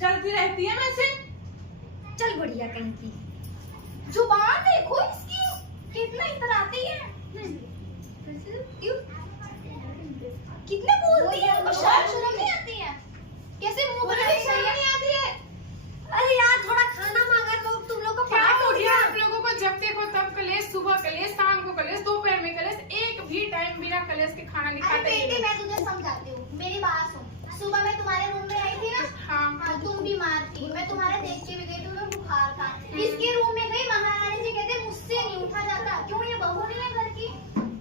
जलती रहती है वैसे। चल बढ़िया कहीं की। जुबान देखो इसकी, कितना इतराती है। कितने बोलती है, शर्म नहीं आती है? कैसे मुंह बनाती है? अरे यार थोड़ा खाना मांगा तो तुम लोग को क्या पता हो हो गया गया। आप लोगों को? जब देखो तब कलेश, सुबह कलेश, शाम को कलेश, दोपहर में कलेश, एक भी टाइम बिना कलेश के खाना नहीं अरे खाते ये बेटी लोग। मैं तुझे समझाती हूँ, मेरी बात सुन। सुबह मैं तुम्हारे रूम में आई थी ना, हाँ तुम बीमार थी, मैं तुम्हारा देख के भी गई, तुम्हें बुखार था। इसके रूम में गई, महारानी जी कहते मुझसे नहीं उठा जाता। क्यों, ये बहू नहीं है घर की,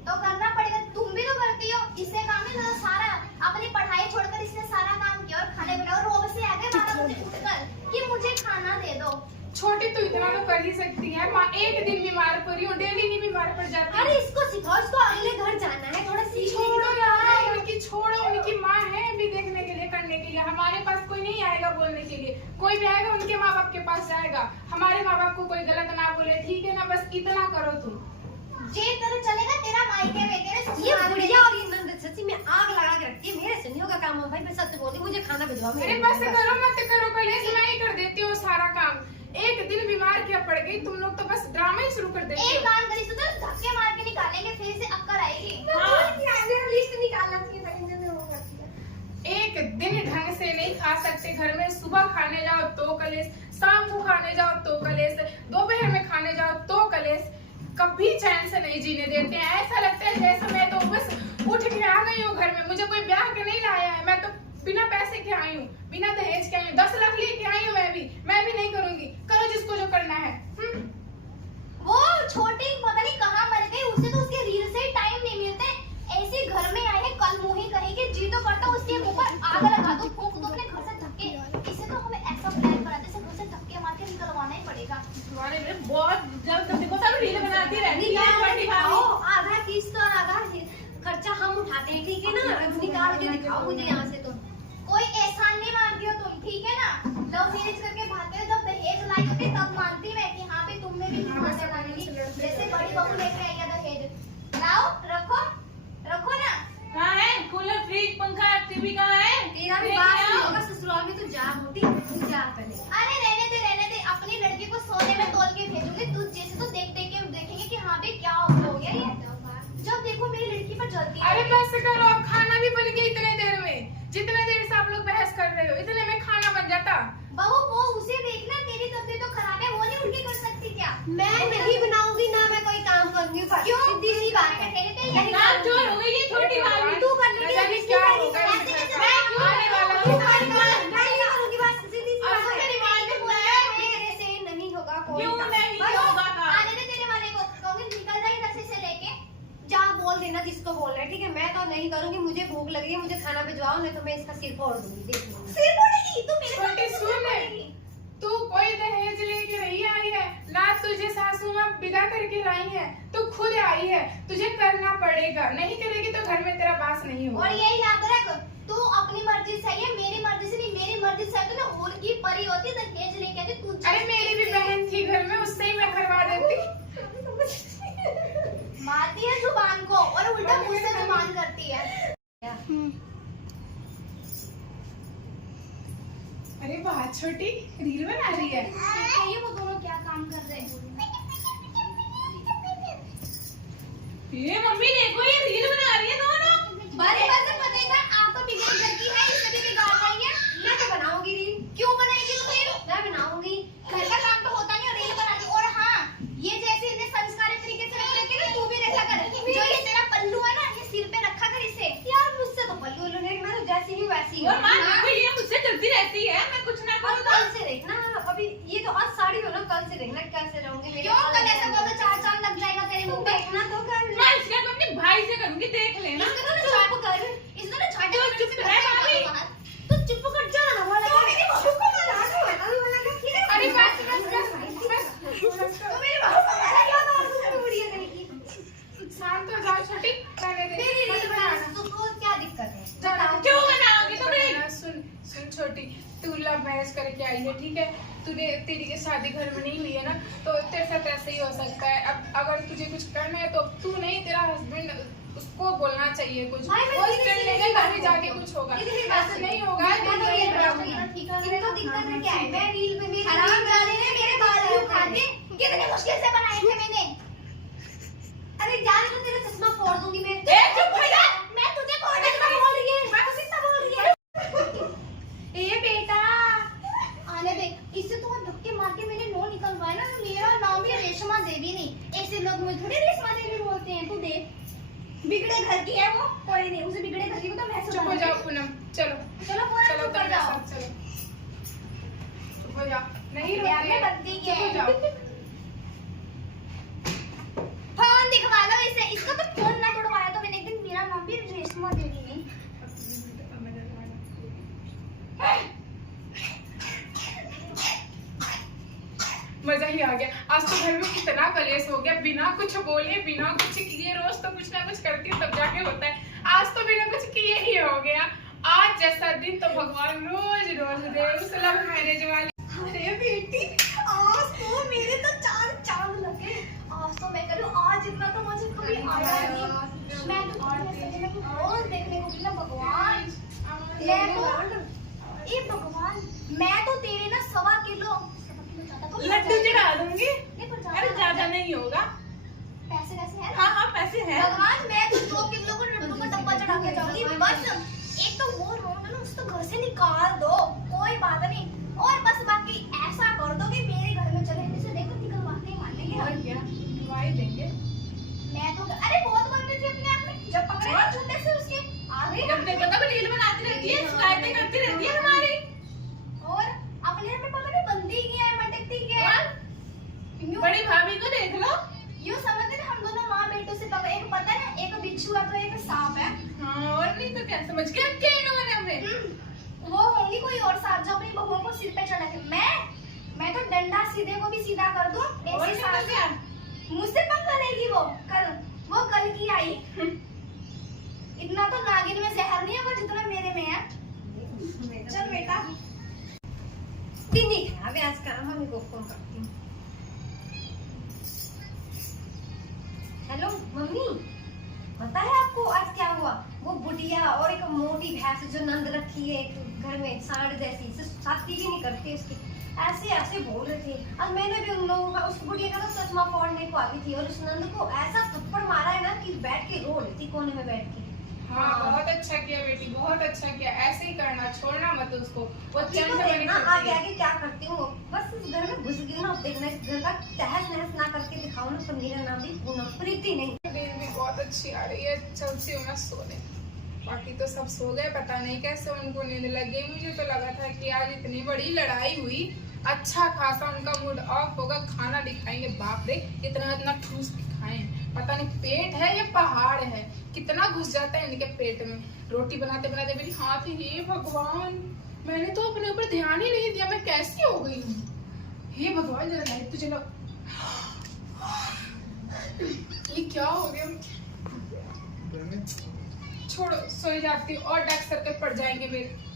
तो करना पड़ेगा। तुम भी तो करती हो, इससे काम नहीं होता सारा। अपनी पढ़ाई छोड़कर इसने सारा काम किया और खाने बनाया। और रोब से आ गए 12 बजे उठकर कि मुझे खाना दे दो। छोटी तो इतना तो कर ही सकती है। माँ एक दिन बीमार पड़ी हो, डेली नहीं बीमार पड़ जाती। अरे इसको सिखाओ, इसको अगले घर जाना है, थोड़ा छोड़ो यार, उनकी छोड़ो, उनकी माँ है अभी देखने के लिए, करने के लिए। हमारे पास कोई नहीं आएगा बोलने के लिए। कोई भी आएगा उनके माँ बाप के पास जाएगा। हमारे माँ बाप को कोई गलत ना बोले, ठीक है ना? बस इतना करो तुम। जे तरह चलेगा तेरा मायके में, तेरे ये ससुराल में। बुढ़िया और ये नंद सच्ची में आग लगा के रखती है। मेरे से नहीं होगा काम भाई, मैं सच बोलती, मुझे खाना भिजवाओ। अरे बस करो मत करो, कलेश मैं ही कर देती हूँ सारा काम। एक दिन बीमार क्या पड़ गई, तुम लोग तो बस ड्रामा ही शुरू कर देते एक हो। काम करी तो धक्के मार के निकालेंगे, फिर से अक्कल आएगी। लिस्ट निकालना चाहिए। एक दिन ढंग से नहीं खा सकते घर में। सुबह खाने जाओ तो कलेश, शाम को खाने जाओ तो कलेश, दोपहर में खाने जाओ तो कलेश। कभी चैन से नहीं जीने देते हैं। ऐसा लगता है जैसे मैं तो बस उठ के आ गई हूँ घर में, मुझे कोई ब्याह के नहीं लाया है। मैं तो बिना पैसे के आई हूँ, बिना दहेज के आई हूँ। 10 लाख लेके आई हूँ। मैं भी नहीं करूंगी। करो जिसको जो करना है। वो छोटी पता नहीं कहाँ मर गई, उसे तो उसके रील से ही टाइम नहीं मिलते। ऐसे घर में आए हैं, कल मुंह ही कहेगी, जी तो करता उसके मुंह पर आग लगा दो, फूंक दो अपने घर से धक्के। इसे तो हमें ऐसा प्लान कराते, इसे घर से धक्के मार के निकलवाना ही पड़ेगा। तुम्हारे में बहुत जल्द देखो सब रील बनाती रहती है। दिखाओ, आधा किस्त और आधा खर्चा हम उठाते हैं, ठीक है ना? निकाल के दिखाओ मुझे यहाँ से। तुम कोई एहसान नहीं मानती हो तुम, ठीक है ना? लव मैरिज करके भागते हो, जब दहेज लाई होती तब मानती मैं कि हाँ भाई तुमने भी हिम्मत डाली। जैसे बड़ी बहू लेके आई है दहेज, लाओ रखो रखो ना। कहाँ है कूलर, फ्रिज, पंखा, टीवी कहाँ है? तेरा भी बात नहीं होगा ससुराल में, तो जा मोटी, तू जा पहले। अरे रहने दे, अपनी लड़की को सोने में तोल के भेजूंगी। तू जैसे तो देख देख के देखेंगे कि हाँ भाई क्या हो गया ये। जब देखो मेरी लड़की पर जलती है। अरे बस करो, अब खाना भी बन गया इतने देर में। जितने देर से आप लोग बहस कर रहे हो, इतने में खाना बन जाता। बहू वो उसे देखना, तेरी तबीयत तो खराब है, वो नहीं उठ के कर सकती क्या? मैं नहीं बनाऊंगी ना, मैं कोई काम करूंगी। क्यों? सीधी सी बात है। नाम चोर हो गई ये छोटी वाली। तू कर लेगी, न जाने क्या होगा इस घर का। मैं क्यों आने वाला तू हूँ। कर ले, मैं नहीं करूंगी, बस सीधी सी बात है। तेरे वाले ने बोला है मेरे से नहीं होगा कोई क्यों काम। नहीं बस होगा काम? आने दे तेरे वाले को, कहूंगी निकल जाएगी दस से लेके। जा बोल देना जिसको बोलना है, ठीक है? मैं तो नहीं करूंगी, मुझे भूख लग रही है, मुझे खाना भिजवाओ, नहीं तो मैं इसका सिर फोड़ दूंगी। देख लूंगी। सिर फोड़ेगी तू मेरे छोटी साथ सुन, फोड़ेगी। तू कोई दहेज लेके नहीं आई है ना, तुझे सासू माँ विदा करके लाई है। तू खुद आई है, तुझे करना पड़ेगा। नहीं करेगी तो घर में तेरा वास नहीं होगा। और ये याद रख, तू अपनी मर्जी से आई है, मेरी मर्जी से नहीं। मेरी मर्जी से आई तो ना ऊन की परी होती, दहेज लेके आती तू। अरे मेरी भी बहन थी घर में, उससे ही मैं करवा देती। मारती है जुबान को और उल्टा मुझसे जुबान करती है। अरे बहुत छोटी रील बना रही है। देखिए वो दोनों क्या काम कर रहे हैं। ये मम्मी देखो, ये रील बना रही है दोनों। बारे बारे पता ही था, आप तो बिगड़ लड़की है, इसे भी बिगाड़ रही है। मैं तो बनाऊंगी रील। क्यों बनाएगी तू रील? मैं बनाऊंगी। घर का काम तो होता नहीं और रील बनाती। और हाँ, ये जैसे इन्हें संस्कारी तरीके से रख रखे ना, तू भी रखा कर। जो ये तेरा पल्लू है ना, ये सिर पे रखा कर इसे। यार मुझसे तो बल्लू उल्लू नहीं, मैं तो जैसी हूँ वैसी हूँ। और माँ देखो, ये मुझसे चलती रहती है, मैं कुछ ना और करूँ कल से देखना, अभी ये तो आज साड़ी हो ना, कल से देखना कैसे रहूंगी। मेरे क्यों? बाल कल ऐसा एकदम- बोलो, चार चांद लग जाएगा तेरे मुंह पे। देखना तो कर। मैं इसका तो अपने भाई से करूंगी, देख लेना। इसको ना चुप कर। इसको ना छाटे तू चुप रह भाभी। तू चुप कर जा ना, बोला तो मेरी बहू को ना लाडो है, अभी बोला क्या? ठीक है? अरे बस बस तो मेरी बहू को मारा क्या बात है, तू बुढ़िया कहीं की। शांत हो जाओ छोटी, रहने दे। मेरी रील मत बनाना बना। तो क्या दिक्कत है? बताओ क्यों बनाओगी तुम रील? सुन सुन छोटी, तू लव मैरिज करके आई है, ठीक है? तूने तेरी के शादी घर में नहीं हुई है ना, तो तेरे साथ ऐसे ही हो सकता है। अब अगर तुझे कुछ करना है तो तू नहीं, तेरा हस्बैंड उसको बोलना चाहिए कुछ, भाई, मैं वो दीदी स्टैंड से लेके बात तभी जाके करूं। कुछ होगा, दीदी मेरी बात ऐसे सुनिए। नहीं होगा। मैं तो ये तो बताऊंगी, इनको दिक्कत है क्या है? मैं रील में मेरी हराम रील जाने ने मेरे बाल भी उखाड़ के कितने मुश्किल से बनाए थे मैंने। अरे जाने तो तेरा चश्मा फोड़ दूंगी मैं। ए चुप हो जा, मैं तुझे बोल कितना रही बोल रही है? मैं तो कितना बोल रही है? ए बेटा आने दे, इससे तो धक्के मार के मैंने नो निकलवाया ना, तो मेरा नाम ही रेशमा देवी नहीं, ऐसे लोग मुझे थोड़ी रेशमा देवी बोलते हैं। तू देख, बिगड़े घर की है वो, कोई नहीं, उसे बिगड़े घर की को तो मैं चुप हो सुधारूंगी। जाओ पूनम, चलो चलो पूरा चलो चुप कर मेरे जाओ। साथ चलो, चुप हो जाओ, नहीं यार रोते मैं बनती चुप हो है। जाओ। फोन दिखवा लो इसे, इसका तो फोन ना तोड़वाया तो मैंने एक दिन, मेरा नाम भी रेशमा देवी नहीं। मजा ही आ गया, आज तो घर में कितना कलेश हो गया, बिना कुछ बोले बिना कुछ किए, रोज तो कुछ ना कुछ करती हूँ तब जाके होता है, आज तो बिना कुछ किए ही हो गया। आज जैसा दिन तो भगवान रोज रोज दे, उस लव मैरिज वाली। अरे बेटी, आज तो मेरे तो चार चांद लगे। आज तो मैं करूँ, आज इतना तो मुझे कभी आया नहीं। मैं तो रोज देखने को मिला भगवान। ए भगवान, मैं तो तेरे ना 1.25 किलो लड्डू चढ़ा दूंगी, नहीं, पर अरे ज्यादा नहीं होगा। पैसे वैसे है ना? हाँ हाँ पैसे हैं। भगवान, मैं तो 2 किलो को लड्डू का डब्बा चढ़ा के जाऊंगी। बस एक तो वो रोड ना, उसको घर से निकाल दो, कोई बात नहीं, और बस बाकी ऐसा कर दो कि मेरे घर में चले, जैसे देखो निकलवाते ही मानेंगे हम। और क्या दवाई देंगे, मैं तो अरे बहुत बंदे थे अपने आप में, जब पकड़े ना झूठे से उसके आगे, जब देखो तब रील बनाती रहती है, शिकायतें करती रहती है हमारी। और अपने आप में पता नहीं बंदी क्या है, मटकती क्या है। यूं- बड़ी भाभी को देख लो। यूं समझते ना हम दोनों माँ बेटों से पकड़े, एक पता है ना, एक बिच्छू है तो एक सांप है। हाँ और नहीं तो क्या, समझ के रखे हैं इन्होंने हमें। वो होंगी कोई और साथ जो अपनी बहुओं को सिर पे चढ़ा के, मैं तो डंडा सीधे को भी सीधा कर दूं, और ऐसी नहीं तो क्या, मुझसे पंगा लेगी वो कल की आई। इतना तो नागिन में जहर नहीं होगा जितना मेरे में है। चल बेटा, दिन नहीं है अभी, आज का मम्मी को फोन करती हूँ। हेलो मम्मी, पता है आपको आज क्या हुआ? वो बुढ़िया और एक मोटी भैंस जो नंद रखी है एक घर में, सांड जैसी, शादी भी नहीं करती उसकी, ऐसे ऐसे बोल रहे थे। और मैंने भी उन लोगों का, उस बुढ़िया का तो चश्मा फोड़ने को आ गई थी, और उस नंद को ऐसा थप्पड़ मारा है ना कि बैठ के रो रही थी कोने में बैठ के। हाँ बहुत अच्छा किया बेटी, बहुत अच्छा किया, ऐसे ही करना, छोड़ना मत उसको। वो अभी चंद तो बनी देखना करती आगे है। आगे क्या करती हूँ, बस इस घर में घुस गई ना, अब देखना इस घर का तहस नहस ना करके दिखाओ ना, तो मेरा नाम भी पूनम प्रीति नहीं। नींद भी बहुत अच्छी आ रही है, चलती हूँ ना सोने। बाकी तो सब सो गए, पता नहीं कैसे उनको नींद लग गई। मुझे तो लगा था कि आज इतनी बड़ी लड़ाई हुई, अच्छा खासा उनका मूड ऑफ होगा, खाना दिखाएंगे, बाप रे इतना इतना ठूस के खाएं, पता नहीं पेट है या पहाड़ है, कितना घुस जाता है इनके पेट में। रोटी बनाते बनाते मेरी हाथ ही, हे भगवान, मैंने तो अपने ऊपर ध्यान ही नहीं दिया, मैं कैसी हो गई हूँ। हे भगवान जरा लाइट तो चलो, ये क्या हो गया। छोड़ो, सोई जाती हूँ और डार्क सर्कल पड़ जाएंगे मेरे।